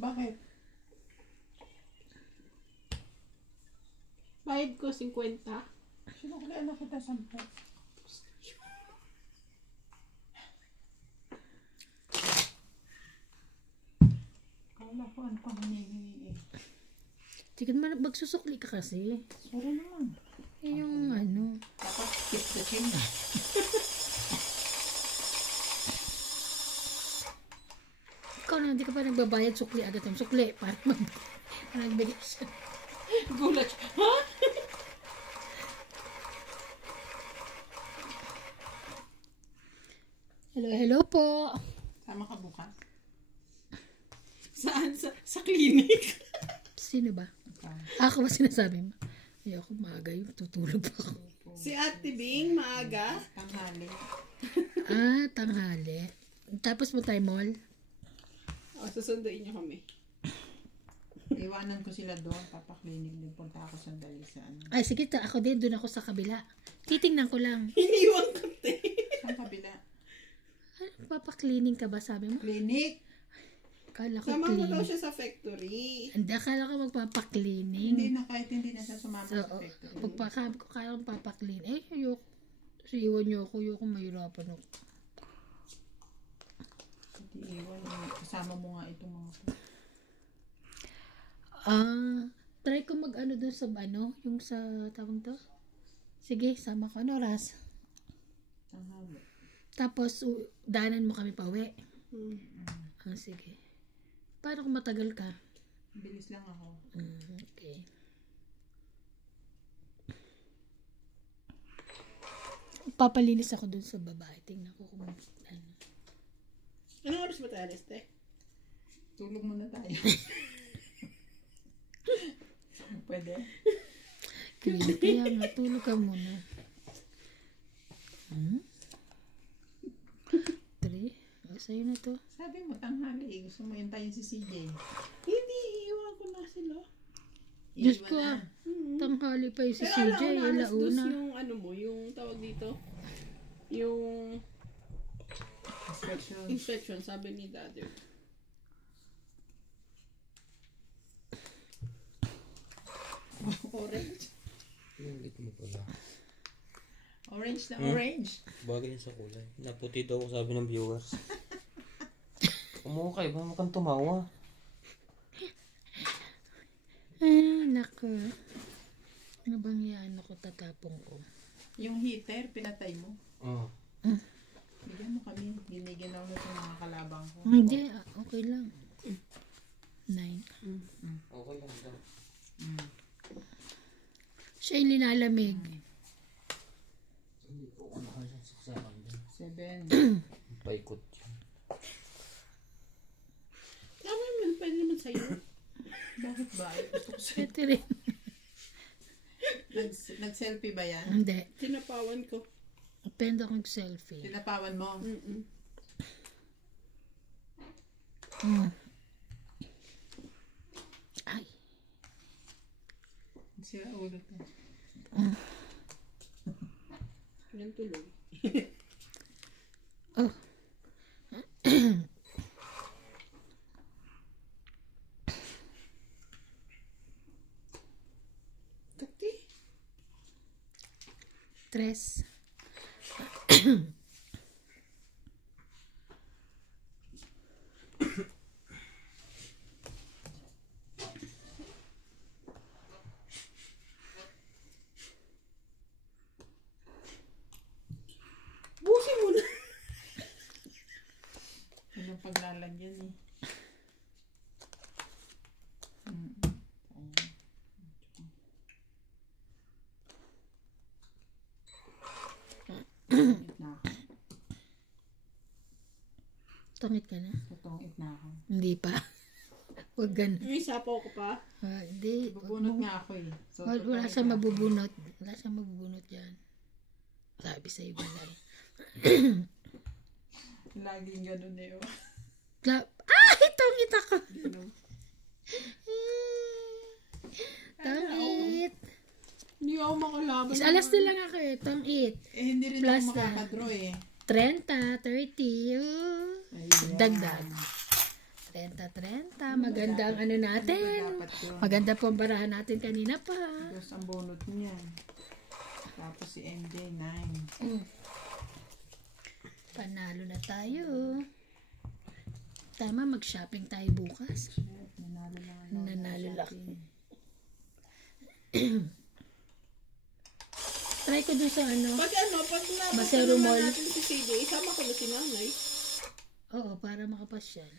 Bakit? Bayad ko 50. Sinuklian na kita 10. Kala ko ano pang hinihingi eh. Sige naman, magsusukli ka kasi. Sorry naman. Eh, yung ano. Dapat keep the change. Ikaw na, hindi ka pa nagbabayad, sukli agad yung sukli. Para nagbigay siya. Gulat siya. Ha? Hello po. Sama ka bukas? Saan? Sa clinic? Sino ba? Ako ba sinasabi mo? Ayoko maaga yun, tutulog pa ako. Si Ate Bing, maaga. Tanghali. Tanghali. Tapos mo tayo mall? Susunduin niyo kami. Iwanan ko sila doon. Papaklinig din. Punta ako sandali sa ano. Ay, sige, ako din. Doon ako sa kabila. Titingnan ko lang. Iniwan ko, te. Saan kabila? Papaklining ka ba, sabi mo? Clinic? Akala ko Sama mo daw clean. siya sa factory. Hindi, akala ko magpapaklining. Hindi na, kahit hindi na siya sumama So, sa factory. pagpakab ko kaya kong papaklin. Eh, ayoko. Kasi iwan niyo ako. Ayoko mahirapan ako. Hindi iwan. Kasama mo nga itong mga Try ko mag-ano dun sa ano, yung sa tawag to. Sige, sama ko. Ano oras? tanghali. Tapos, daanan mo kami pa uwi. Sige. Paano kung matagal ka? Bilis lang ako. Okay. Papalinis ako dun sa babae. Tingnan ko kung ano. Anong oras ba tayo, te? Tulog muna tayo. Pwede? Kaya nga, tulog ka muna. 3? Sa'yo na to. Sabi mo, tanghali. Gusto mo hintayin si CJ. Hindi, iiwan ko na sila. Diyos Iiwan ko na. tanghali pa yung si Pero CJ. alas dos Alauna. yung ano mo, yung tawag dito. Yung Inspection. inspection, sabi ni Daddy. Orange. Ingit mo pala. Orange na orange. Bagay yun sa kulay. Naputi daw sabi ng viewers. Kumukay ba? Mukhang tumawa. Naku. Ano bang yan ako tatapong ko? Yung heater, pinatay mo. Oo. Bigyan mo kami. Binigyan ako sa mga kalabang ko. Hindi, okay lang. 9. Okay lang daw. Siya yung linalamig. Hindi ko kumahal sa saksakan din. 7. Paikot yun. Tama naman, pwede naman sa'yo. Bakit ba? Gusto ko sa... Pwede rin. Nag-selfie ba yan? Hindi. Tinapawan ko. Depende akong selfie. Tinapawan mo? Ay. Sira ulo to. Yan tuloy. Oh. Takti. 3. Busin mo na. Anong paglalagyan eh? Tungit ka na? Tutungit na ako. Hindi pa. Huwag ganun. May sapaw ko pa. Hindi. Bubunot nga ako eh. So, Wala tutungit siyang na. mabubunot. Wala siyang mabubunot yan. Sabi sa'yo wala eh. Laging ganun eh. Oh. Tungit ako! Tungit! Hindi ako makalaban. Alas na lang ako eh. Tungit. Eh, hindi rin Plus ako makakadraw eh. 30, 30. Ayan. Dagdag. 30-30. Maganda ang ano natin. Dapat yun. Maganda po ang barahan natin kanina pa. Tapos ang bunot niya. Tapos si MJ 9. Panalo na tayo. Tama, mag-shopping tayo bukas. Nanalo lang. Nanalo lang. Try ko dun sa ano. Pag Masero naman Mall. natin si CD, isama ko na si nanay. Oo, para makapasyal.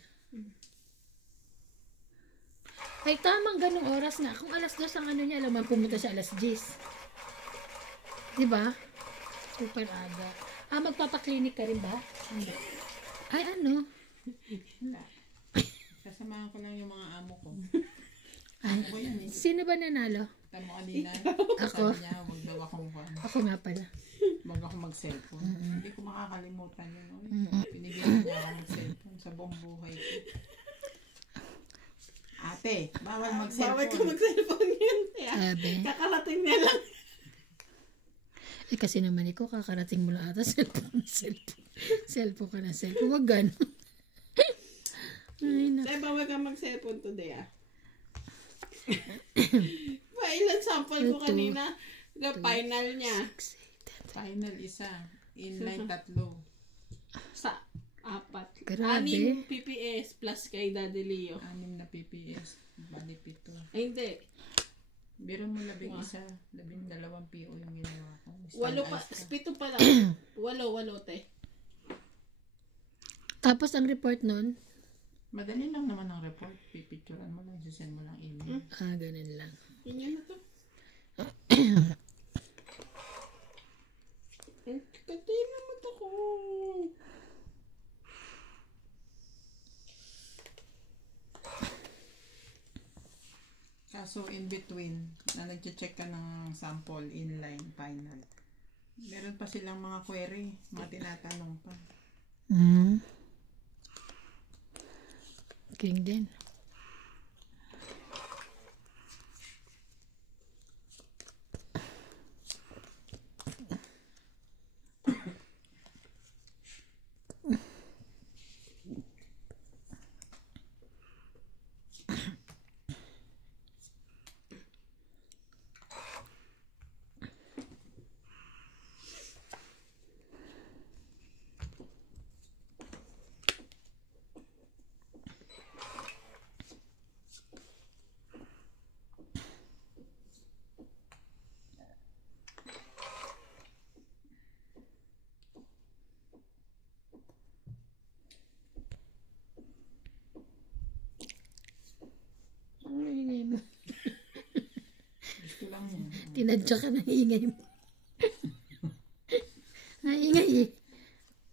Ay, tamang ganong oras na. Kung alas 2 ang ano niya, alam mo, pumunta siya alas 10. Diba? Super aga. Magpapaklinik ka rin ba? Hindi. Ay, ano? Kasamahan ko lang yung mga amo ko. Ay, Ako yan eh. sino ba nanalo? Tama mo kanina. Ako? Sabi niya, huwag daw akong Ako nga pala. Huwag ako mag-cellphone. Hindi ko makakalimutan yun. Pinibigyan niya ako mag-cellphone sa buong buhay ko. Ate, bawal Bawal ka mag-cellphone. mag-cellphone yun. Sabi. Kakarating niya lang. Eh, kasi naman ikaw, kakarating mo lang ata cellphone. Cellphone ka na cellphone. Huwag ganun. Ay, na. Ay, bawal ka mag-cellphone today ilan sample ko Ito. kanina. The final niya. Final isa. Inline 3. Sa 4. Grabe. 6 PPS plus kay Daddy Leo. 6 na PPS. Bali 7. Ay, hindi. Biro mo 11 isa. 12 PO yung ginawa ko. 7 pa lang. 8 te. Tapos ang report nun, Madali lang naman ang report. Pipicturean mo lang. Sisend mo lang email. ganun lang. Yun na to. Katay naman ako. Kaso in between, na nag-check ka ng sample, inline, final. Meron pa silang mga query, mga tinatanong pa. King din. Ano ingay mo? Gusto lang yun. Tinadya ka ng ingay mo. Ingay eh.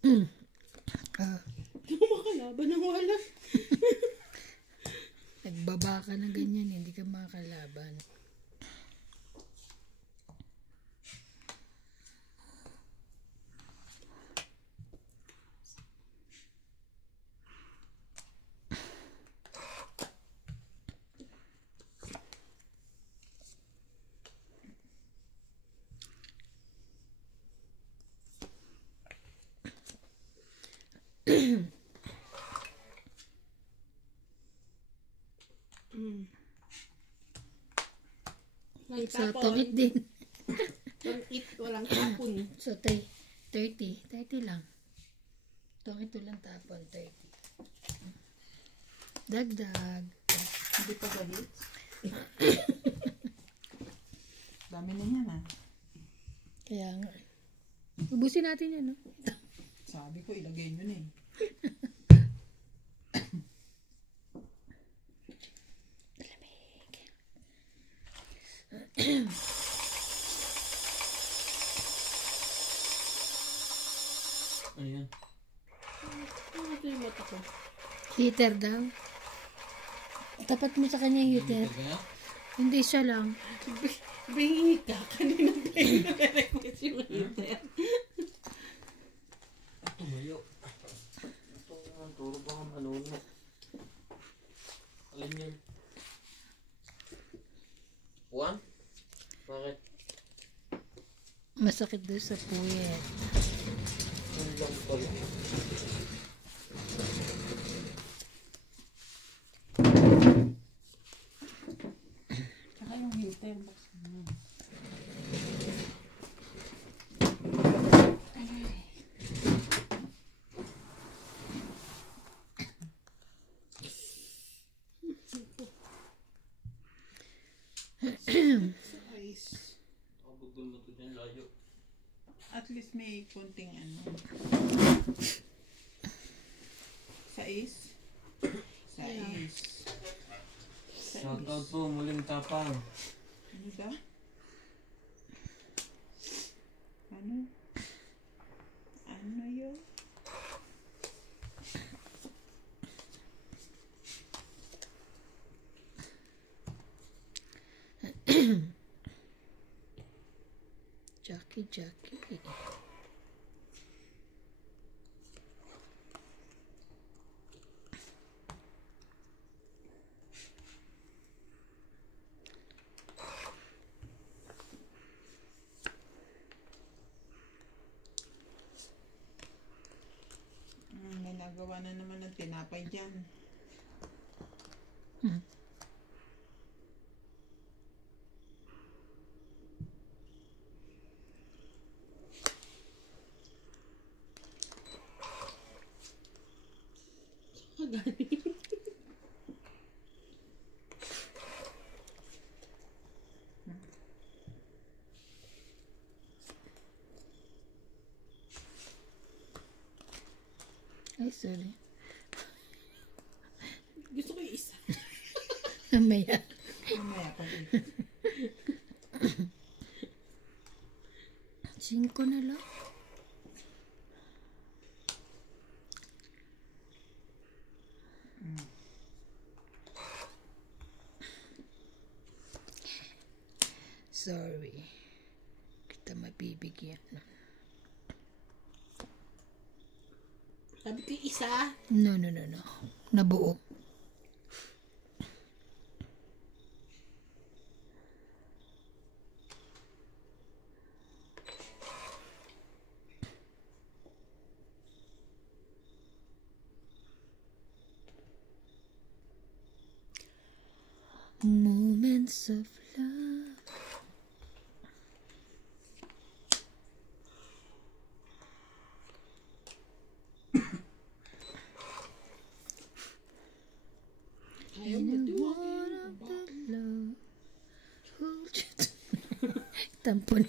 Hindi mo makalaban ng wala. Nagbaba ka ng ganyan, hindi ka makakalaban. May So, tapon. tongit din. Tongit, walang tapon. So, 30. 30 lang. Tongit lang tapon, 30. Dagdag. Hindi pa ba hits? Dami na yan ah. Kaya nga. Ubusin natin yan, no? Sabi ko, ilagay nyo na eh. Ano yan? Ano ito yung mata ko? Heater daw. Tapat mo sa kanya yung heater. Ito ba? Hindi siya lang. Bingi ka. Kanina request yung heater. Tumayo. Ito naman, turo baka manuno. Alin yan? Juan? Bakit? Masakit doon sa puwet. Yun lang pala. least may konting ano. Sais. Sais. Shoutout po, muling tapang. Ano daw? Ano? Ano yun? Jackie. May nagawa na naman ng tinapay dyan. Galing. Ay, sorry. Gusto ko yung isa. Mamaya. Mamaya pa din. 5 na lang. Sorry. Kita mabibigyan. Sabi ko yung isa. No. Nabuo. Moments of love. Ayaw mo In to. one of the love. Hold you. Tampon.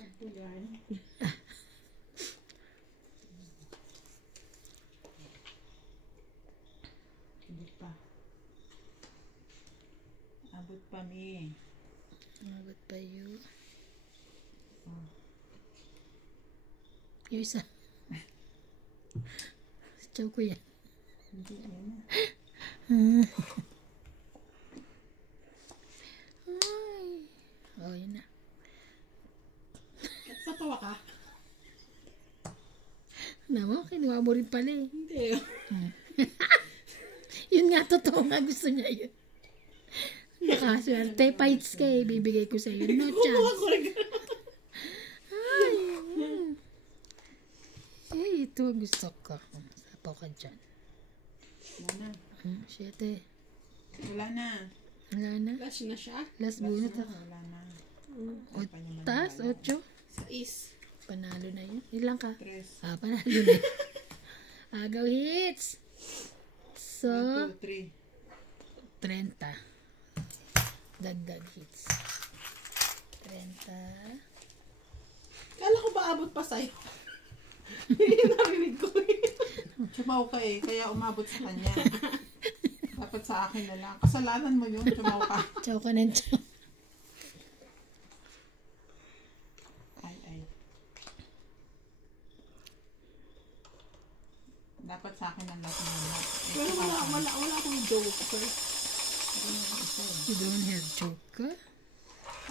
Ako yan. Hindi pa. Abot pa ni. Abot pa yun. Yung isa. Chow ko yan. Hindi yan. Ay. Oh, yun na. Patawa ka? Naman, kinuha mo rin pala eh. Hindi. Yun nga, totoo nga gusto niya yun. Nakaswerte, fights ka eh. Bibigay ko sa'yo. No chance. Ay. Eh, ito gusto ko. Sapaw ka dyan. Wala na. 7. Wala na. Wala na. Last na siya. Last bunot ako. Wala na. Taas, 8. Sais. Panalo na yun. Ilang ka? 3. Panalo na yun. Agaw hits. So, 1, 2, 3. 30. Dagdag hits. 30. Kala ko ba abot pa sa'yo? Hindi narinig ko eh. Chumaw ka eh, kaya umabot sa kanya. Dapat sa akin na lang. Kasalanan mo yun, chumaw ka. Chow ka ng chow. Ay. Dapat sa akin ang lahat ng Pero wala akong joker. You don't have joker?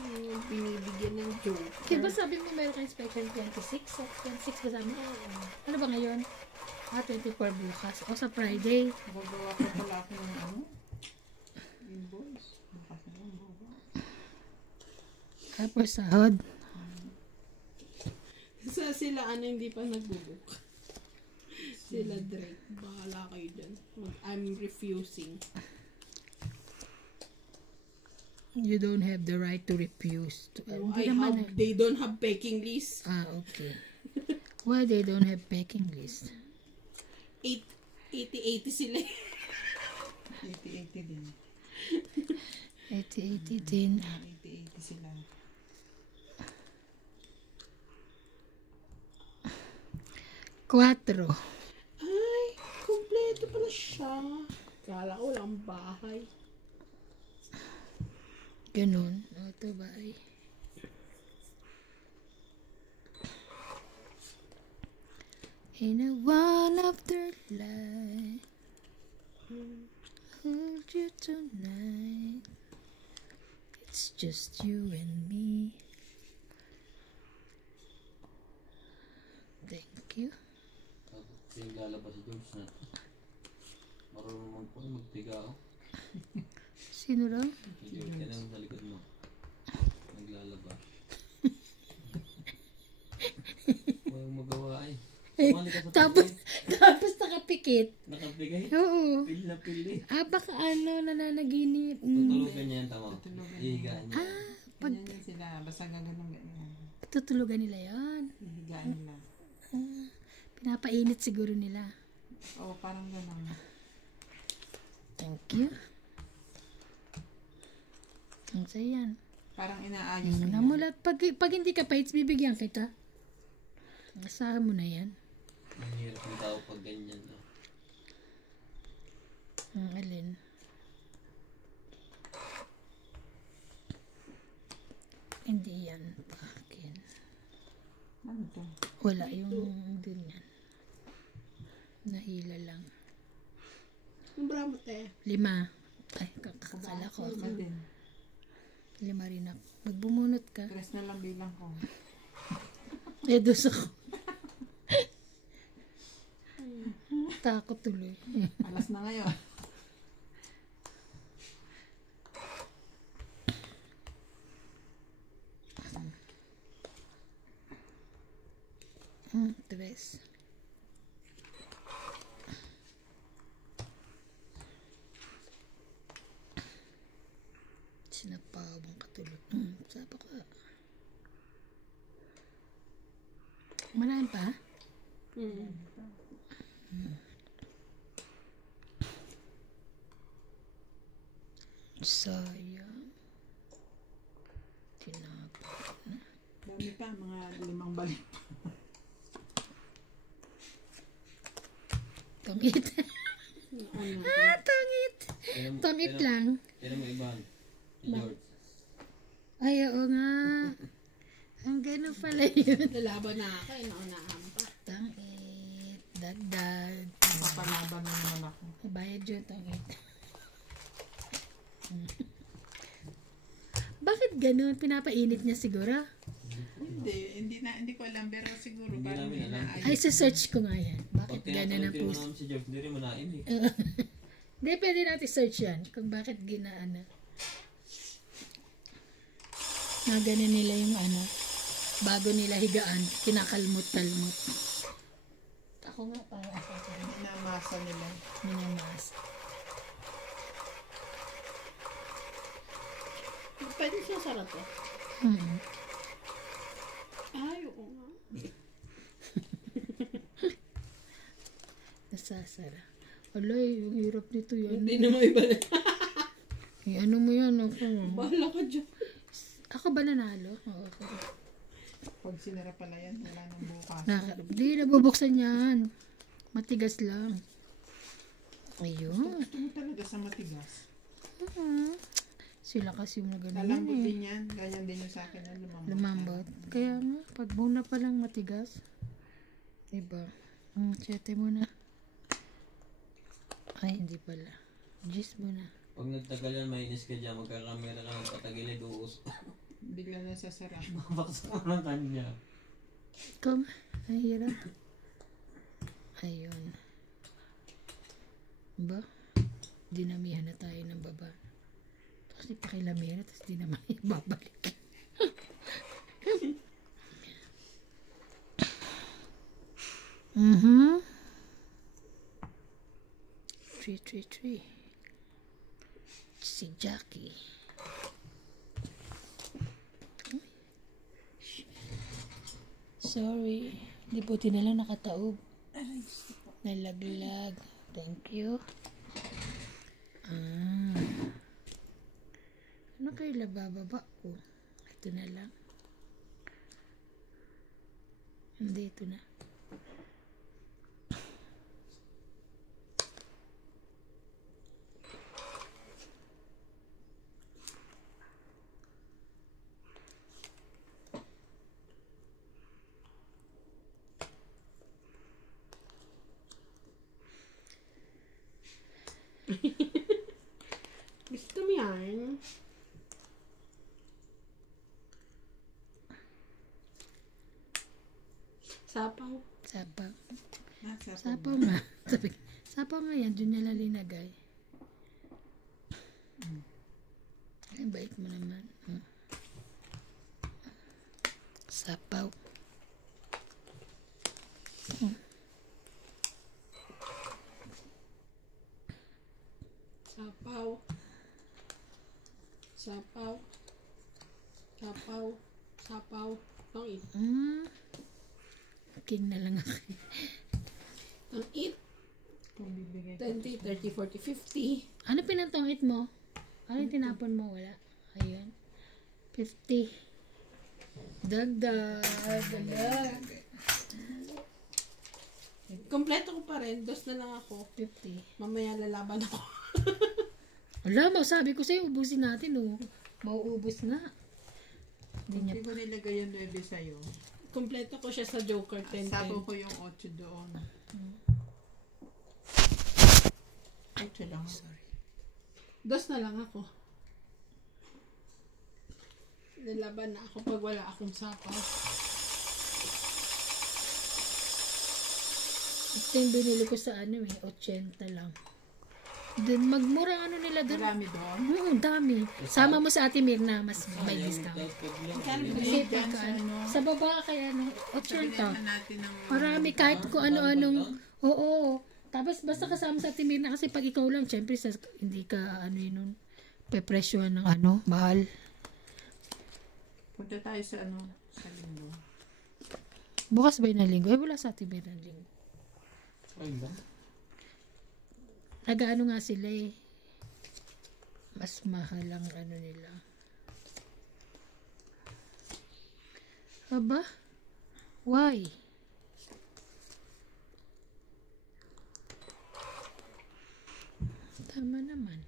Yung binibigyan ng joker. Diba sabi mo meron kang inspection 26? 26 ba sabi mo? Ano ba ngayon? 24 bukas. O sa Friday. Gagawa ko pala ako ng ano? Invoice. Bukas na yung bukas. Tapos sahod. Sa sila hindi pa nagbubuk. Sila Drake. Bahala kayo dyan. I'm refusing. You don't have the right to refuse. Hindi I naman have, they don't have packing list. okay. Why they don't have packing list? 80 sila. 80 din. 80 din. 80 sila. 4. Ay, kompleto pala siya. Kala ko lang bahay. Ganun. Ito ba ay? In a one afterlife, hold you tonight. It's just you and me. Thank you. Tapos yung lalabas si George na. Marunong magtiga ako. Sino raw? Si George ka lang sa likod mo. Naglalaba. Walang magawa ay. Sumali ka sa Tapos, pagkain. tapos nakapikit. Nakapigay. Oo. Pili na pili. Baka nananaginip. Tutulugan niya yan tama. Tutulugan Ihigaan niya. Ganyan yan sila. Basta gaganong ganyan. Tutulugan nila yan. Hihigaan nila. Pinapainit siguro nila. Oo, parang ganon. Thank you. Ang saya yan. Parang inaayos nila. Namulat. Pag hindi ka paits, bibigyan kita. Asahan mo na yan. Ang hirap ng tao pag ganyan. Ang alin. Hindi yan. Akin. Ano to? Wala yung din yan. Nahila lang. Ang bravo te. 5. Ay, kakakala ko. Ako din. 5 rin ako. Magbubunot ka. 3 na lang bilang ko. Dos ako. Takot tuloy. Alas na ngayon. Tres. Sinapabang katulog. Sapa ka. Marami pa? Sayang. Tinapos na. Dami pa, mga 5 balik. Tangit. Ano? Tangit. Tangit lang. Kailan mo ibahan? Si George. Ay, oo nga. Ang gano'n pala yun. Lalaban na ako. Inaunahan pa. Tangit. Dagdag. Papalaban na naman ako. Bayad yun, tangit. Bakit gano'n? Pinapainit niya siguro? Hindi ko alam, pero siguro Hindi parang namin alam. inaayos. Ay, sa-search ko nga yan. Pag Bakit gano'n ang tinatanong puso? naman si George, hindi rin manain eh. Hindi, pwede natin search yan. Kung bakit ginaana. Na ganun nila yung ano. Bago nila higaan, kinakalmot-kalmot. Ako nga para sa akin. Inamasa nila. Minamas. Pwede siya sarap eh. Ay, oo nga. Nasasara. Alay, yung hirap nito yan. Hindi naman iba na. Ano mo yan? Ako. Bahala ka dyan. Ako ba nanalo? Oo, ako. Pag sinara pala yan, wala nang bukas. Hindi, nabubuksan yan. Matigas lang. Ayun. Gusto mo talaga sa matigas. Sila kasi yung nagano Lalambot yan eh. din yan. Ganyan din yung sa akin na lumambot. Lumambot. Kaya nga, pag muna pa lang matigas. Diba? Sete mo na. Ay, hindi pala. Gis mo na. Pag nagtagal yan, mainis ka dyan, magkakamera ka ng patagilid, uus. Bigla na sasara. Baksak mo ng kanya. Come. Ay, hirap. Ayun. Ba? Dinamihan na tayo ng baba. Tapos ipakilamera, tapos di naman ibabalik. Mhm. 333. Si Jackie. Sorry. Di buti na lang nakataob. Nalaglag. Thank you. Ano kayo labababa ko? Ito na lang. Hindi, ito na. Gusto mo yan? Sapaw. Sapaw. Nasa Sapaw nga. Sapaw nga yan. Doon nila linagay. Ay, bait mo naman. Sapaw. Sapaw. Sapaw. Sapaw. Sapaw. Ang it. King na lang ako. Ang it. kung bibigay 20, 30, 40, 50. Ano pinantongit mo? Ano yung tinapon mo? Wala. Ayun. 50. Dagdag. Kompleto ko pa rin. Dos na lang ako. 50. Mamaya lalaban ako. Wala, sabi ko sa'yo, ubusin natin, oh. Mauubos na. Hindi niya Hindi ko nilagay yung 9 sa'yo. Kompleto ko siya sa Joker 10. Sapo ko yung 8 doon. 8 lang. Sorry. Dos na lang ako. Lalaban na ako pag wala akong sapaw. Ito yung binili ko sa ano 80 lang. Then magmura ano nila doon. Marami doon. Dami. Sama mo sa Ate Mirna, mas may discount. Kasi Kasi pagka sa baba kaya ano, 80. natin ng Marami kahit kung ano-anong, oo. Tapos basta kasama sa Ate Mirna kasi pag ikaw lang, syempre hindi ka ano yun nun, pepresyohan ng ano, mahal. punta tayo sa ano, sa linggo. Bukas ba yung linggo? Wala sa Ate Mirna linggo. Ay ba? Nag-ano nga sila eh. Mas mahal ang ano nila. Aba? Why? Tama naman.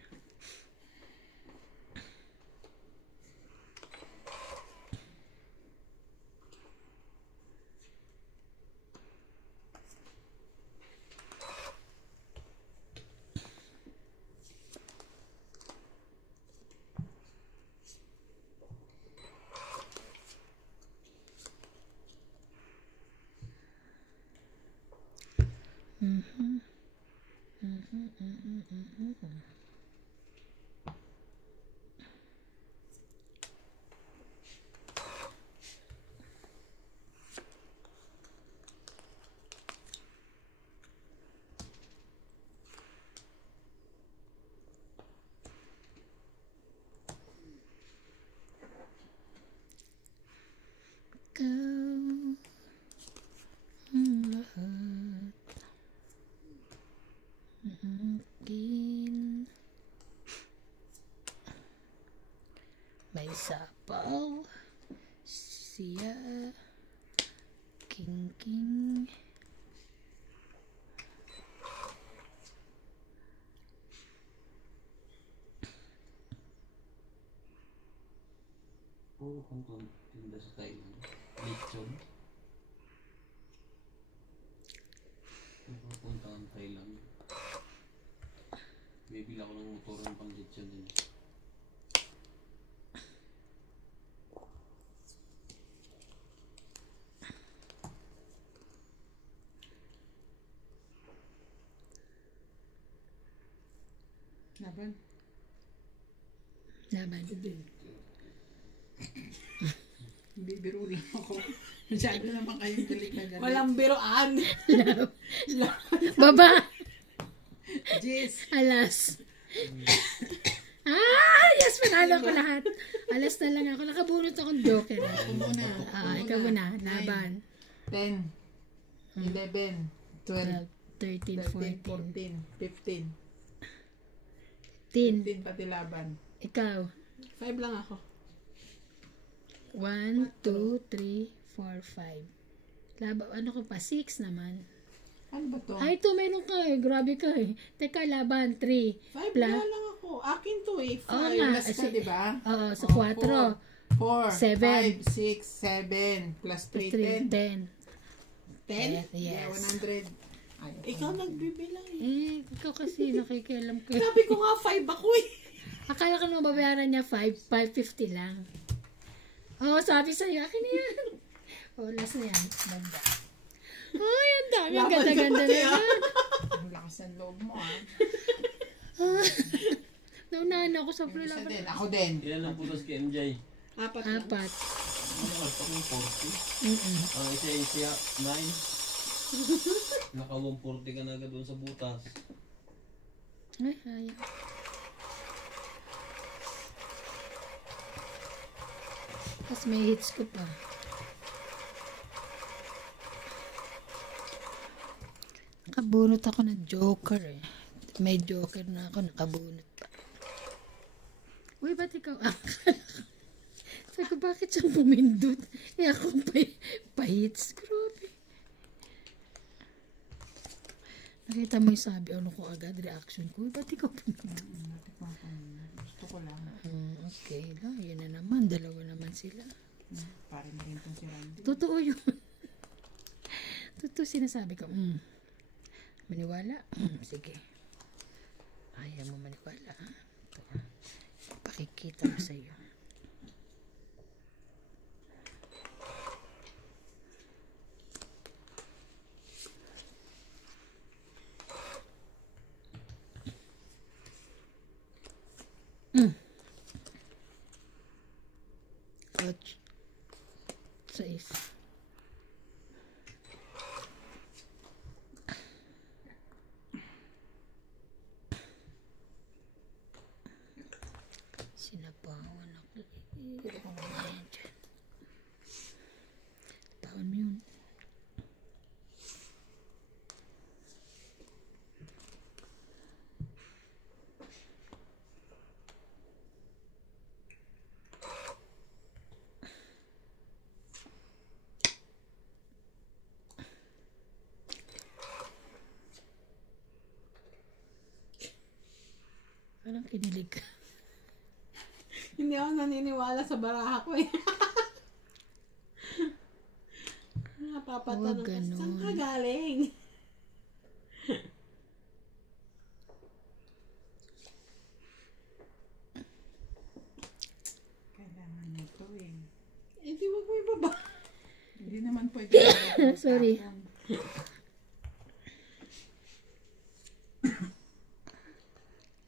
Ikaw ang lahat akin. May sapaw siya king. Oo, kung tinda sa Thailand. Lechon. Pupunta ang Thailand. Bibili ako ng motor ng pang lechon din. Laban. Laban. Bibiro lang ako. Masyado naman kayong galit na galit. Walang biroan. Baba! Jess! Alas. Yes! Panalo ko lahat. Alas na lang ako. Nakabunot akong joker. Ako muna. Ikaw muna. Laban. 10, 11, 12, 13, 13, 14, 14, 15. 10. 15 pati laban. Ikaw. 5 lang ako. 1, 2, 3, 4, 5. Laban. Ano ko pa? 6 naman. Ano ba to? Ay, ito meron ka eh. Grabe ka eh. Teka, laban. 3. 5 na lang ako. Akin to eh. 5. Oo nga. Plus ka, di ba? Oo, sa 4. 4, 7. 5, 6, 7, plus 3, 10. 10. 10? Yes. Yeah, 100. Ayaw. Ikaw nagbibilang eh. Ikaw kasi nakikialam ko. Sabi ko nga 5 ako eh. Akala ko naman babayaran niya 550 lang. Oo, sabi sa'yo, akin na yan. Last na yan. Ganda. Ang dami. Ang ganda-ganda na yan. Ang lakas ng loob mo, ah. Naunahan ako sa Yung isa laban. din, ako din. Ilan ang putas kay MJ? 4 lang. 4. Ano ka? Takong 40? Mm-mm. Ang isa 9. Naka 140 ka na agad doon sa butas. Ay, ayaw. Tapos may hits ko pa. Nakabunot ako ng joker eh. May joker na ako, nakabunot pa. Uy, ba't ikaw? Sabi ko, bakit siyang pumindot? Eh, ako pa-hits. Grabe. Nakita mo yung sabi, ano ko agad, reaction ko. Ba't ikaw pumindot? Gusto ko lang. Okay lang, yun na naman. Dalawa naman sila. Pare na rin itong si Randy. Totoo yun. Totoo sinasabi ko. Maniwala? Sige. Ayaw mo maniwala. Ha? Ito, ha? Pakikita mo sa'yo. Ouch. 6. Sinabawan ako. Ayan dyan. Tawan mo yun. Parang kinilig ka. Hindi ako naniniwala sa baraha ko eh. Napapatanong Huwag ka, ganun. saan ka galing? Kailangan mo ito eh. Eh di wag mo ibaba. Hindi naman pwede. Sorry.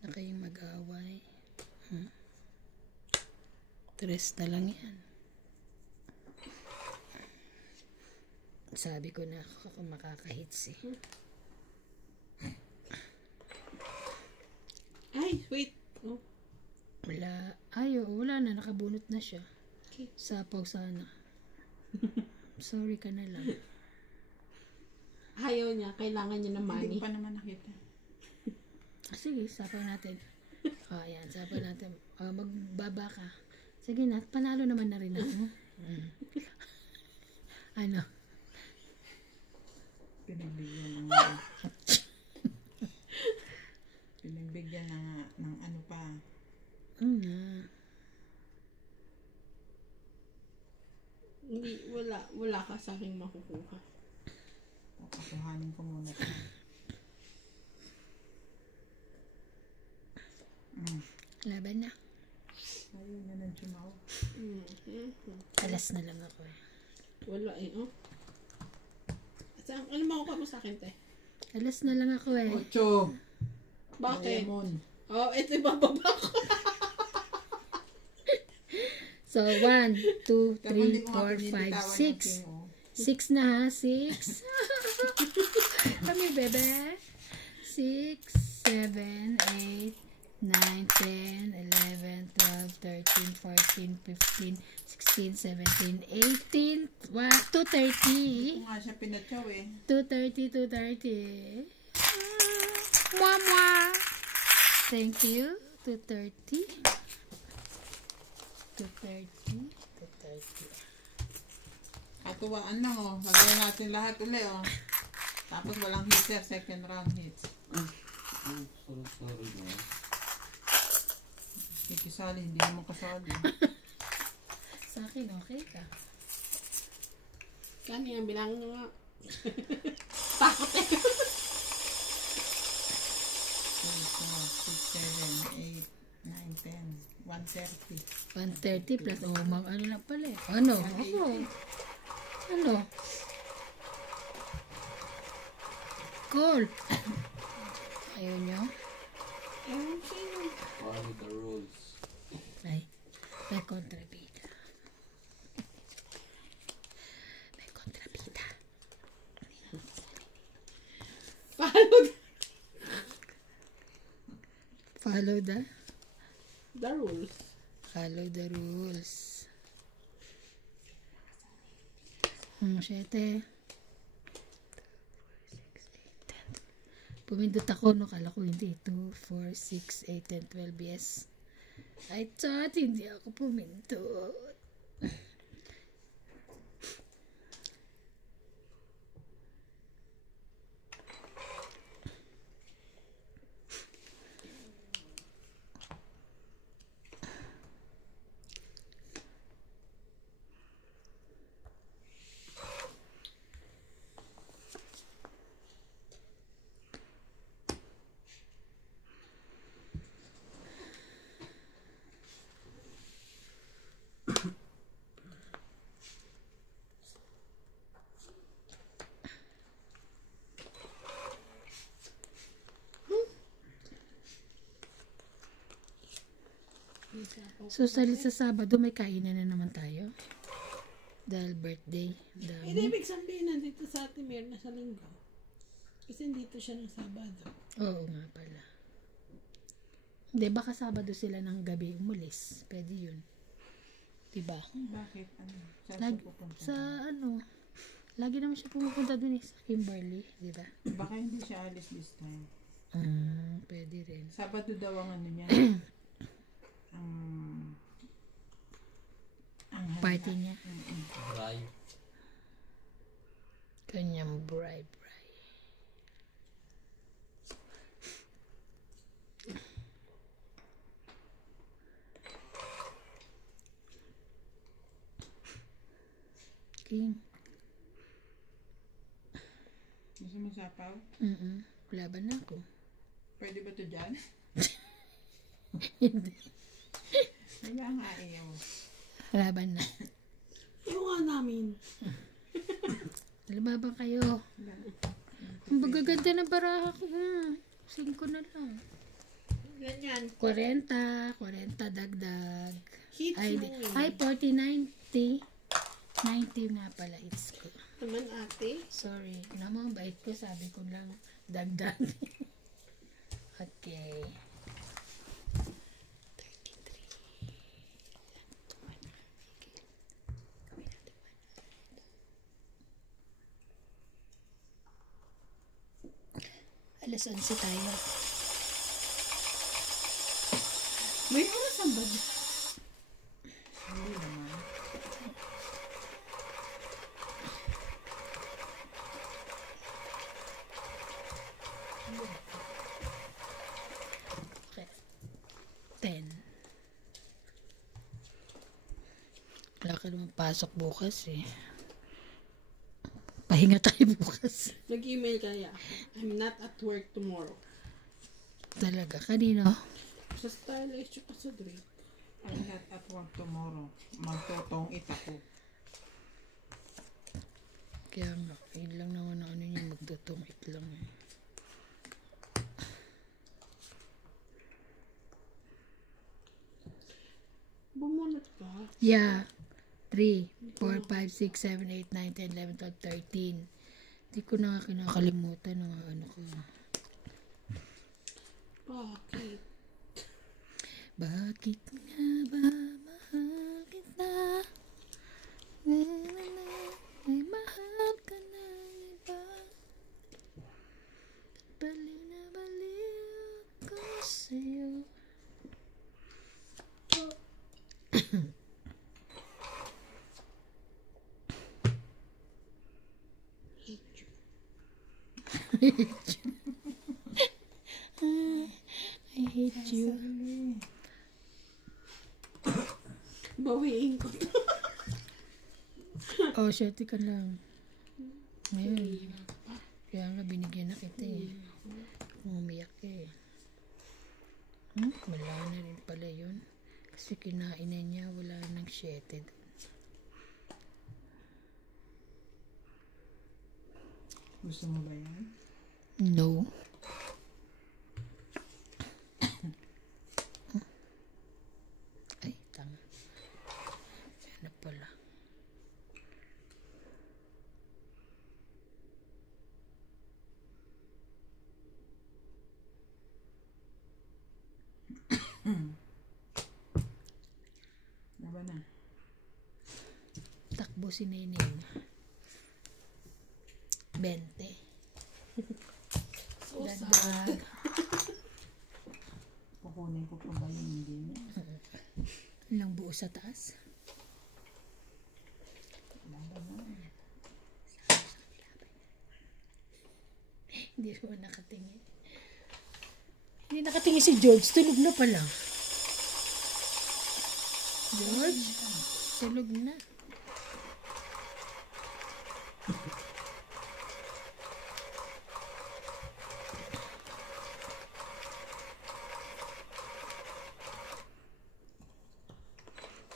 Na kayong mag-away. Tres na lang yan. Sabi ko na ako makakahits eh. Ay, wait. Oh. Wala. Wala na. Nakabunot na siya. Okay. Sapaw sana. Sorry ka na lang. Ayaw niya. Kailangan niya ng Hindi money. ko pa naman nakita. Sige, sapaw natin. Ayan, sapaw natin. Magbaba ka. Sige na, panalo naman na rin ako. Ano? Pinagbigyan ng ano pa. Hindi, wala ka sa aking makukuha. Papakuhanin ko muna ito. Laban na. Ayaw na ng chumaw. Alas na lang ako eh. Wala eh, oh. Saan, ano makukuha mo sa akin, te? Alas na lang ako eh. 8. Bakit? Lemon. Oh, ito ibababa ko. So, 1, 2, Tapos hindi 3, mo nga 4, 5, pinibitawan ng 6. king, oh. 6 na ha, 6. Kami, bebe. 6, 7, 8, 9, 10, 11, 12, 13, 14, 15, 16, 17, 18, 230. Kung nga siya pinatsaw eh. 230. Mwah! Thank you. 230. 230. Katuwaan lang oh. Lagyan natin lahat uli oh. Tapos walang hitter, second round hits. Sorry mo. Kikisali, hindi mo kasali. Sa akin, okay ka. Kani ang bilang nga. Takot eh. 130. 130 plus, ano lang pala eh. Ano? Ano? Call. Ayaw nyo? Ewan sino. Follow the rules. Ay, may kontrabida. May kontrabida. Follow Follow the rules. Follow the rules. 7. Pumindot ako, no? Kala ko hindi. 2, 4, 6, 8, 10, 12. Yes. I thought hindi ako pumindot. So, sa Sabado, may kainan na naman tayo. Dahil birthday. Hindi, ibig sabihin nandito sa Ate Mer na sa linggo. Kasi dito siya ng Sabado. Oo nga pala. Hindi, baka Sabado sila ng gabi umulis. Pwede yun. Diba? Bakit? Ano? Saan siya pupunta? Sa lagi naman siya pumupunta dun sa Kimberly. Diba? Baka hindi siya alis this time. Pwede rin. Sabado daw ang ano niya. ang Party niya. Try. Kanyang bribe. King. Gusto mo sapaw? Laban na ako. Pwede ba ito dyan? Hindi. Kaya nga ayaw. Laban na. Yung nga namin. Lumaban kayo. Ang bagaganda ng baraha ko. 5 na lang. Ganyan. 40 dagdag. Hits Ay, mo eh. ay 40, 90. 90 nga pala hits ko. Naman ate. Sorry. Naman, bait ko. Sabi ko lang, dagdag. Okay. 33. Alas 11 tayo. May orasan ba? Hindi naman. Okay. 10. Wala ka naman pasok bukas eh. Pahinga tayo bukas. Nag-email kaya ako. I'm not at work tomorrow. Talaga. Kanino? Sa stylist yung sa Drake. I'm not at work tomorrow. Magtotong ako. Kaya nga, yun lang naman ang ano niya, magtutungit lang eh. Bumunot ka. Yeah. 3, 4, 5, 6, 7, 8, 9, 10, 11, 12, 13. Hindi ko na kinakalimutan ng ano ko. Bakit? Bakit nga ba mahal kita? May mahal ka na iba. Baliw na baliw ko sa'yo. I hate you. Bawiin ko to. Oh, shit ka lang. Ngayon. Kaya nga binigyan na kita eh. Umiyak ka eh. Wala na rin pala yun. Kasi Kasi kinain na niya, wala nang 7 doon. Gusto mo ba yan? No. Ay, tama. Yan na pala. Ano na? Takbo si Neneng. 20. So sad. Dagdag. Kukunin ko pa ba yung hindi niya? Ilang buo sa taas? Hindi naman nakatingin. Hindi nakatingin si George. Tulog na pala. George? Tulog na.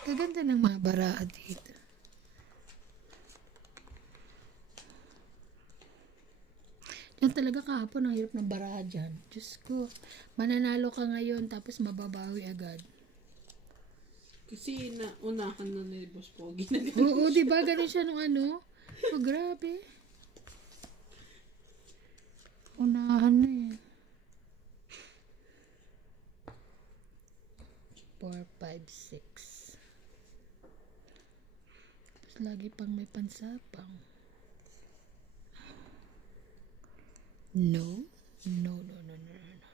Kaganda ng mga baraha dito. Yan talaga kahapon, ang hirap ng baraha dyan. Diyos ko, mananalo ka ngayon tapos mababawi agad. Kasi naunahan na ni Boss Pogi na Oo, di ba? Ganun siya nung ano. Oh, grabe. Unahan na eh. 4, 5, 6. Tapos lagi pang may pansapang. No. No, no, no, no, no, no, no.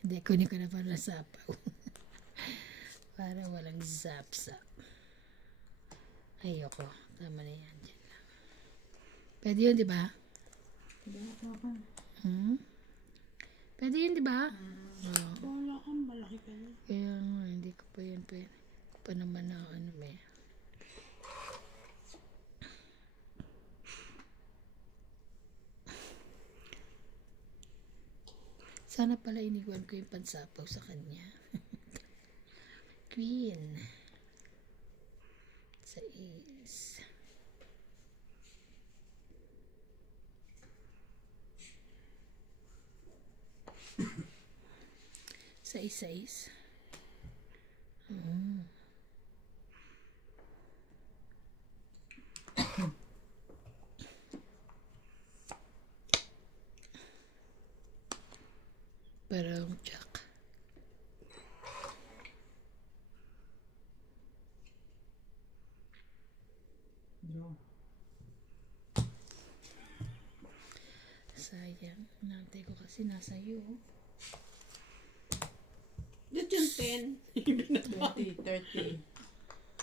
Hindi, kunin ko na para sapaw. Para walang zap-zap. Ayoko. Tama na yan. Diyan lang. Pwede yun, di ba? Hmm? Pwede yun, di ba? Wala kang malaki ka na. Kaya nga, hindi ko pa yun pwede. Pa naman na ano may. Sana pala iniwan ko yung pansapaw sa kanya. Queen. 6. 6. Parang jack. Draw. Sayang. Nantay ko kasi nasa iyo. Dito yung 10. 20, 30,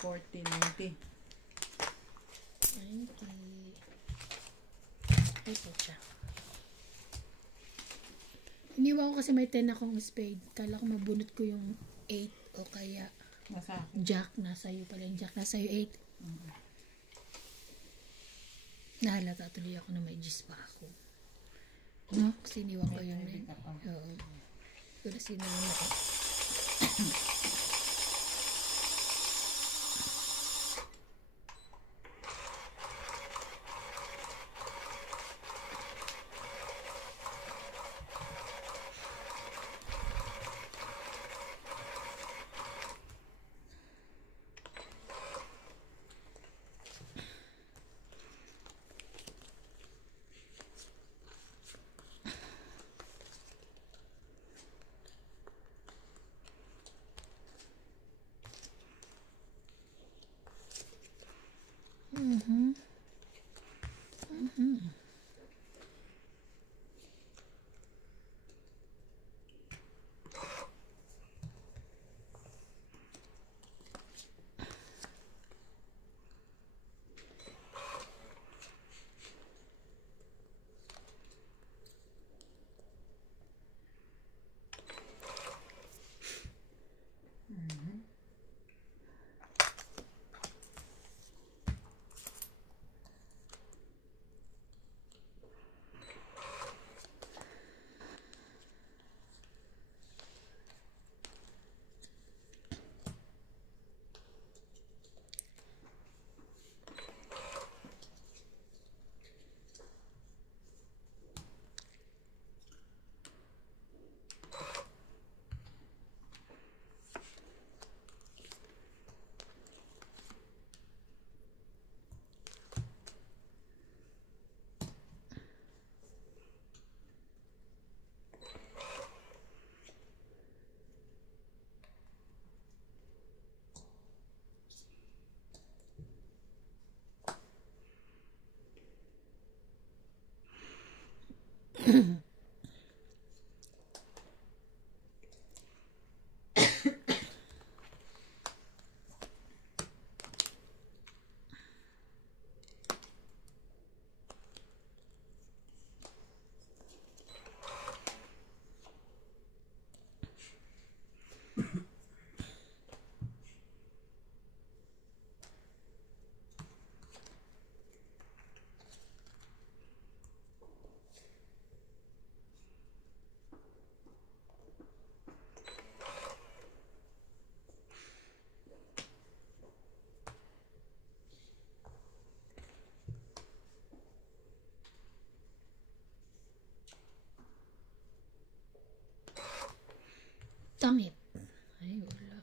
40, 90. 90. Ay po siya. Iniwan ko kasi may 10 akong spade. Kala ko mabunot ko yung 8 o kaya Nasa akin. jack. Nasa iyo pala yung jack. Nasa iyo 8. Nahalata tuloy ako na may G's pa ako. No? Kasi iniwan ko yung 9. Oo. Pero sinuwan ako. Damit. Ay, wala.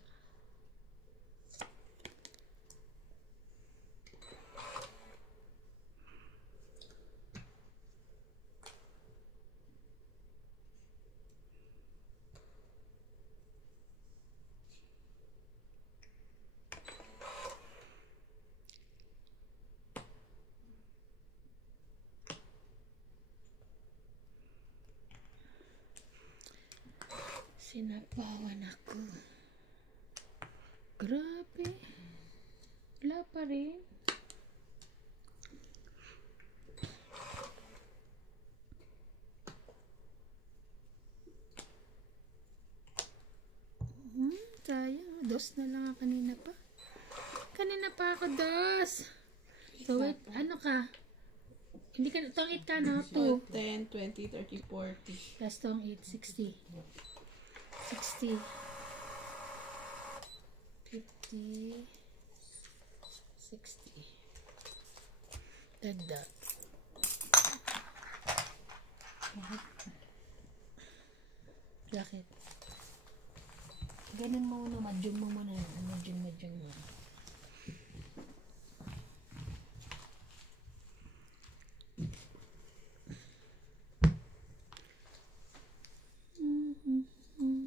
Sinapawan ako. Grabe. Wala pa rin. Sayang. Dos na lang ako kanina pa. Kanina pa ako dos. So wait, ano ka? Hindi ka, itong 8 ka na, 2. 10, 20, 30, 40. Plus itong 8, 60. 60. 50. 60. Dagdag. Bakit? Ganun mo muna, madyong mo muna. Madyong mo.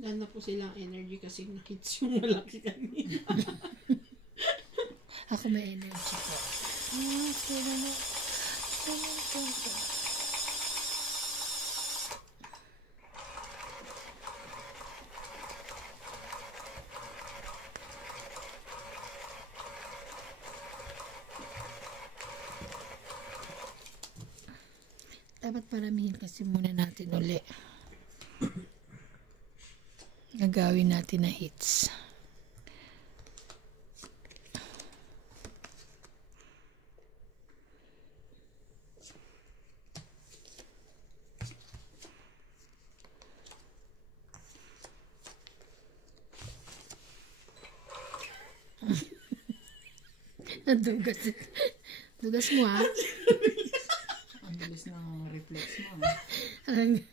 Wala na po silang energy kasi na-hits yung malaki kanina. Ako may energy po. Sila na. Dapat paramihin kasi muna natin uli. Gagawin natin na hits. Nadugas. Dugas mo ha? Ang bilis ng reflex mo. Ang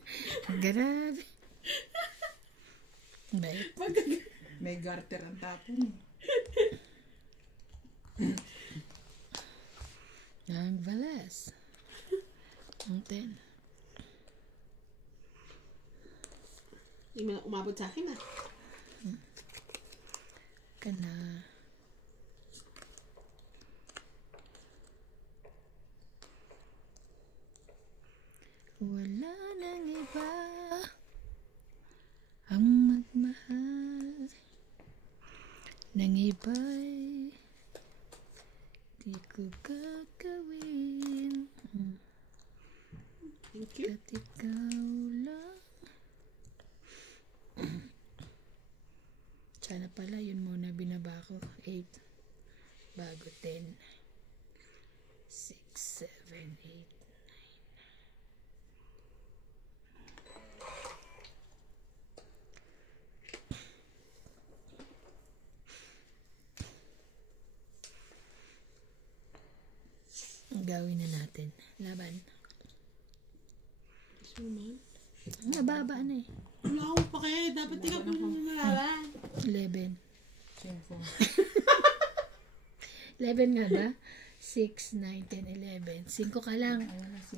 grabe. Bait. May garter ang tapon. Ang balas. Ang 10. Hindi mo na umabot sa akin ah. Kana. Wala nang iba ang magmahal ng iba'y di ko gagawin. Thank you. At ikaw lang. Sana pala yun muna binaba ko. 8 bago 10 6, 7, 8. Gawin na natin. Laban. Gusto mo man? Nababa na eh. Wala akong pake. Dapat ikaw po naman nalaban. 11. Siyempre. 11 nga ba? 6, 9, 10, 11. 5 ka lang.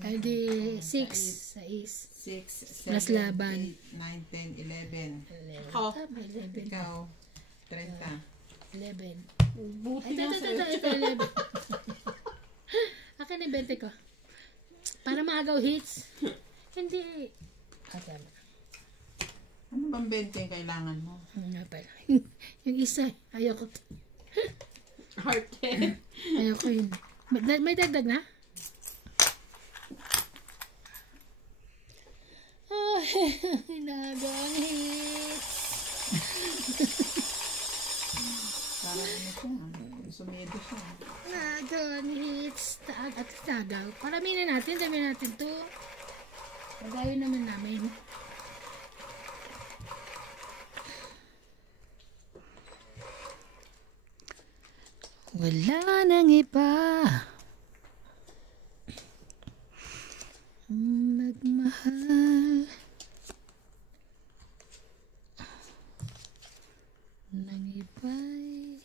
Ay di 6. 6, 7, Plus laban. 8, 9, 10, 11. 11. Ako. Tama, 11. Ikaw, 30. 11. Buti Ay, na ito, 11. Akin na 20 ko. Para maagaw hits. Hindi. Tama. Ano bang 20 yung kailangan mo? Nga pala. Yung isa, ayoko. Arte. Ayoko yun. May dagdag na? Nagamit. Parang ano siya. Sumido siya. Nagamit. Taag at tagaw. Parami na natin. Dami natin to. Pagawin naman namin. Wala nang iba magmahal nang iba'y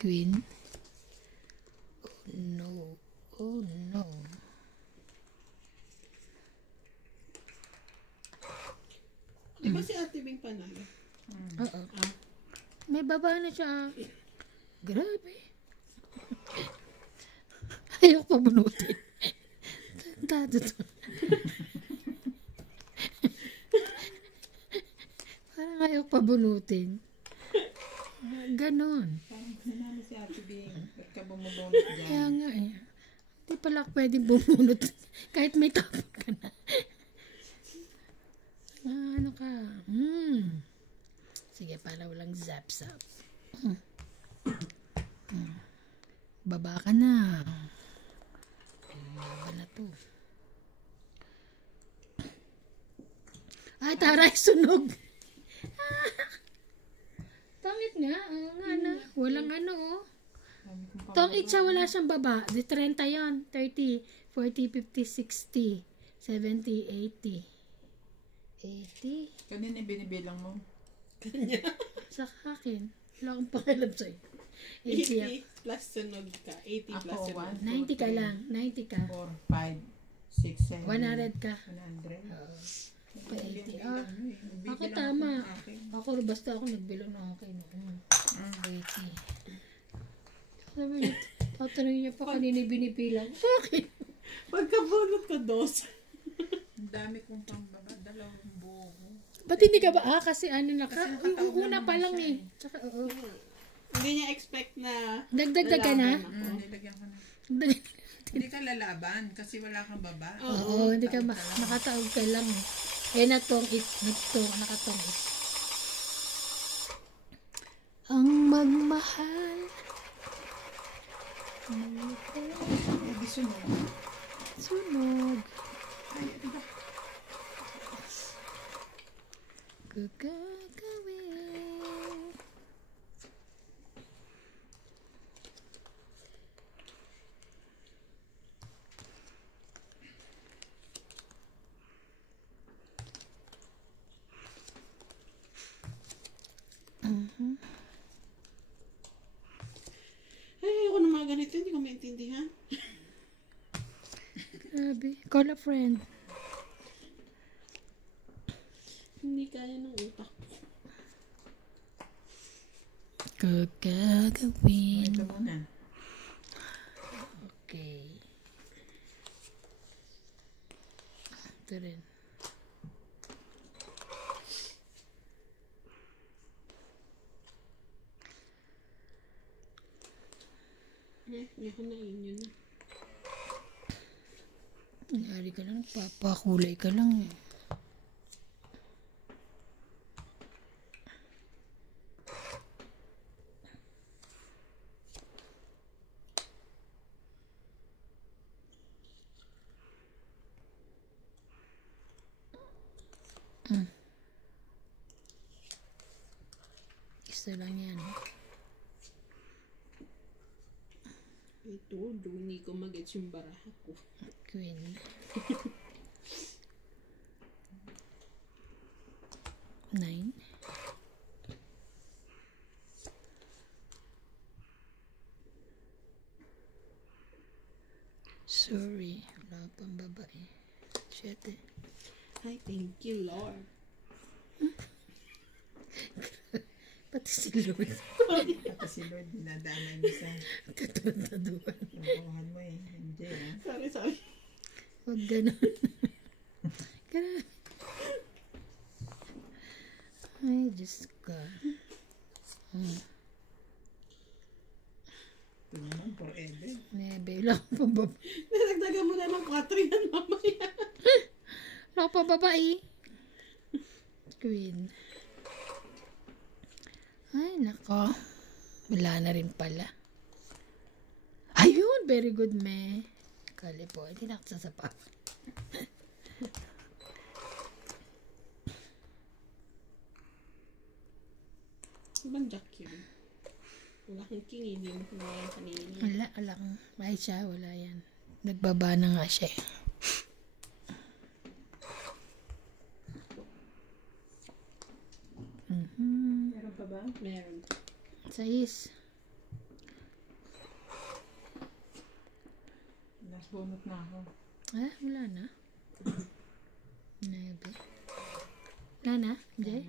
Queen. Oh no, oh no. Di ba si Ate Bing panalo? Oo. May baba na siya. Grabe. Ayok pa bunutin. Tado to. Parang ayok pa bunutin. Ganon. Parang nanalo si Ate Bing. Ba't ka bumubunot Kaya dyan? nga eh. Hindi pala pwedeng bumunot. Kahit may tapon ka na. Ano ka? Sige, para walang zap-zap. Baba ka na. Baba na to. Ay, taray, sunog. Tangit nga. Nga na. Walang ano, oh. Tong itsa wala siyang baba. Di 30 yun. 30, 40, 50, 60, 70, 80. 80? Kanina binibilang mo. Sa akin. Wala akong pakialam sa'yo. 80 ako. 80 plus sunog ka. 80 plus Ako, sunog. 90 ka lang. 90 ka. 4, 5, 6, 7. 100 ka. 100. Oo. Bilang 80. Ah, mo eh. ako Bibilang tama. ng akin. Ako, basta ako nagbilong na okay. No? 80. Sabi niya, tatanungin niya pa kanina binibilang. Bakit? Pagkabunot ka, dos. Ang dami kong pambaba. Dalawang buo. Ba't hindi ka ba? Kasi ano na ka? Kasi nakataob Una naman pa lang siya eh. Tsaka, oo. Hindi niya expect na Dagdag ka na? lalaban ako. Nilagyan ko na. Hindi ka lalaban kasi wala kang baba. Oo, hindi ka nakataog ka lang eh. Eh, nakatong it. Ang magmahal. Hindi sunog. Sunog. Ay, diba? Gagawin. Ay, ayoko na mga ganito. Hindi ko maintindihan. Grabe. Call a friend. Hindi kaya ng utak. Gagawin. Ito muna. Okay. Ito rin. Ayoko na yun na. Nangyari ka lang, papakulay ka lang eh. Isa lang yan. Ito, hindi ko mag-gets yung baraha ko. Queen. Nine. Sorry, wala pang babae. Siyete. Ay, thank you, Lord. Pati si Lord. Pati si Lord, dinadamay mo sa Katantaduan. trabahan mo eh. Hindi ah. Sorry. Huwag ganun. Grabe. Ay, Diyos ko. Ito naman forever. Nebe, wala akong pambaba. Nalagdagan mo na ng 4 yan mamaya. Wala akong pababae. Queen. Ay, nako. Wala na rin pala. Ayun, very good, me. Kali po, hindi na ako sasapa. Ibang Jack yun. Wala kang king, hindi mo kumain kanina. Wala kang. Ay siya, wala yan. Nagbaba na nga siya. Meron pa ba? Meron. Sais. Last bunot na ako. Ah, wala na. Nebe. Wala na, Jay?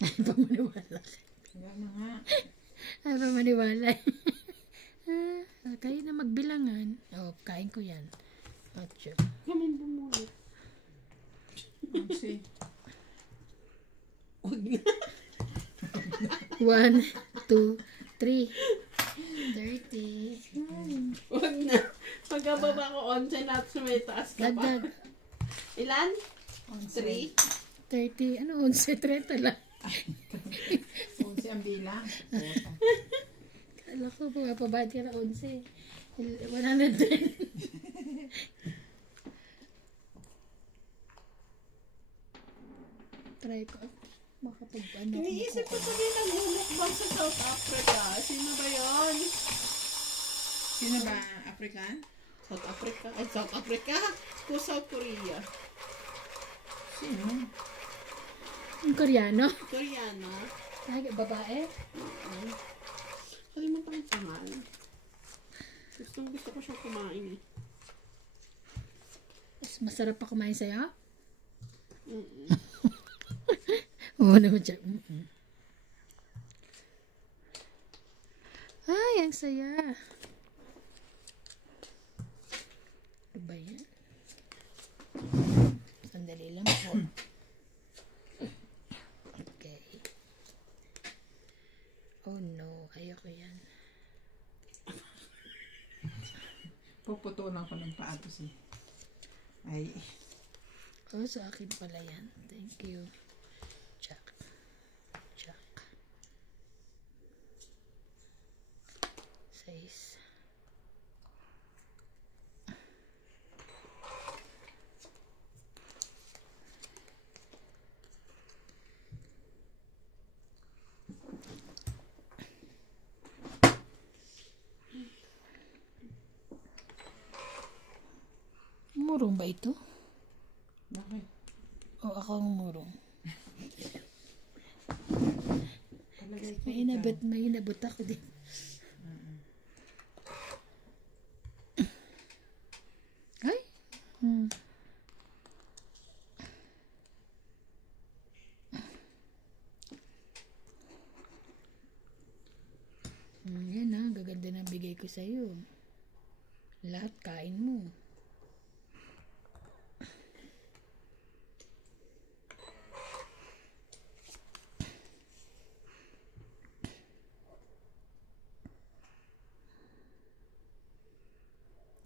Ay, pamaniwala. Wala na nga. Ay, pamaniwala. Kayo na magbilangan. Oh, kain ko yan. Ocho. Naman bumulit. Kasi, 1, 2, 3. 30. Huwag na. Pagkababa ko 11 lahat sa may taas ka pa. Dagdag. Ilan? 11. 30. Ano, 11, 30 lang. 11 ang bilang. Kala ko, pumapabad ka na 11. 110. Try ko. Makapag ano. Iniisip ko sa nagmumukbang sa South Africa. Sino ba yun? Sino ba? African? South Africa? Ay, South Africa? O South Korea? Sino? Yung Koreano? Koreana? Ay, babae? Kalimutan ko pangalan. Gusto ko siyang kumain eh. Mas masarap pa kumain sa'yo? Mm-mm. Oo naman siya. Ay, ang saya. Ano ba yan? Sandali lang po. Okay. Oh no, ayoko yan. Puputulan ko ng paatos eh. Ay, Oh, sa akin pala yan. Thank you. Chuck. Size. Murong ba ito? bakit? O ako ang murong? Palagay ko May inabot ako din. Ay! Yan na, gaganda na bigay ko sa'yo. Lahat kain mo.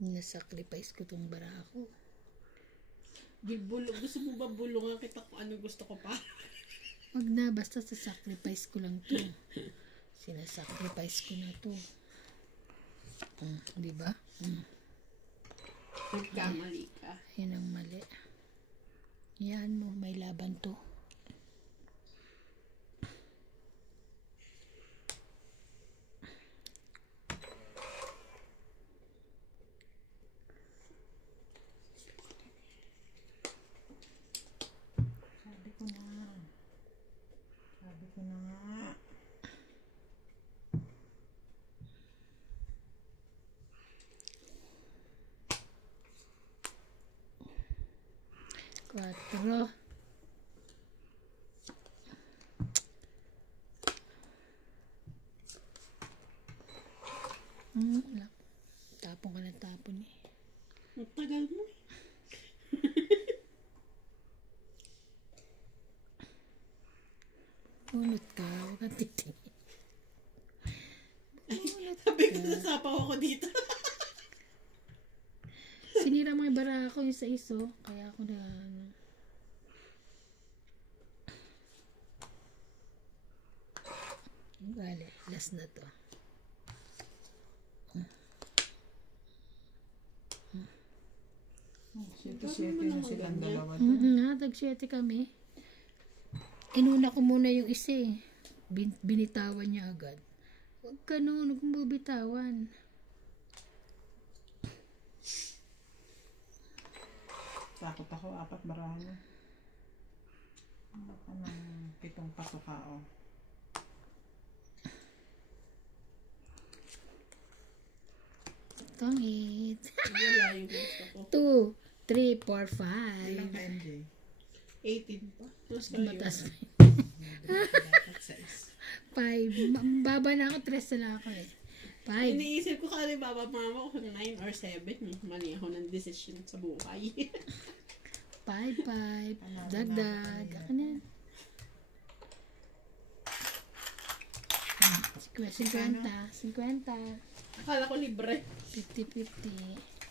Nasacrifice ko tong bara ko. Bulong. Gusto mo ba bulungan kita kung ano gusto ko pa? Wag na, basta sasacrifice ko lang to. Sinasacrifice ko na to. Di ba? Nagkamali ka. Yan ang mali. Yan mo, may laban to. Sabi ko na nga. Wala. Tapon ka ng tapon eh. Ang tagal mo eh. Bunot ka, huwag kang titingin. Sabi ko, nasapaw ako dito. Sinira mga bara ko yung sa iso, kaya ako na ano. Bale, last na to. Siyete-siyete na silang dalawa. Tag-7 kami. Inuna ko muna yung isa eh. Binitawan niya agad. Huwag ka nun, huwag mong bibitawan. Takot ako, 4 barahan. Ano ka ng 7 pasukao. Tongit. Wala yung gusto ko. 2, 3, 4, Ilang 5. ka, MJ? 18 pa. Mas kayo. Matas Dapat 6. 5. Baba na ako, 3 na lang ako eh. 5. Iniisip ko kali baba mama ko 9 or 7. Mali ako ng decision sa buhay. 5, 5. Dagdag. Ako na yan. 50. 50. Akala ko libre. 50-50.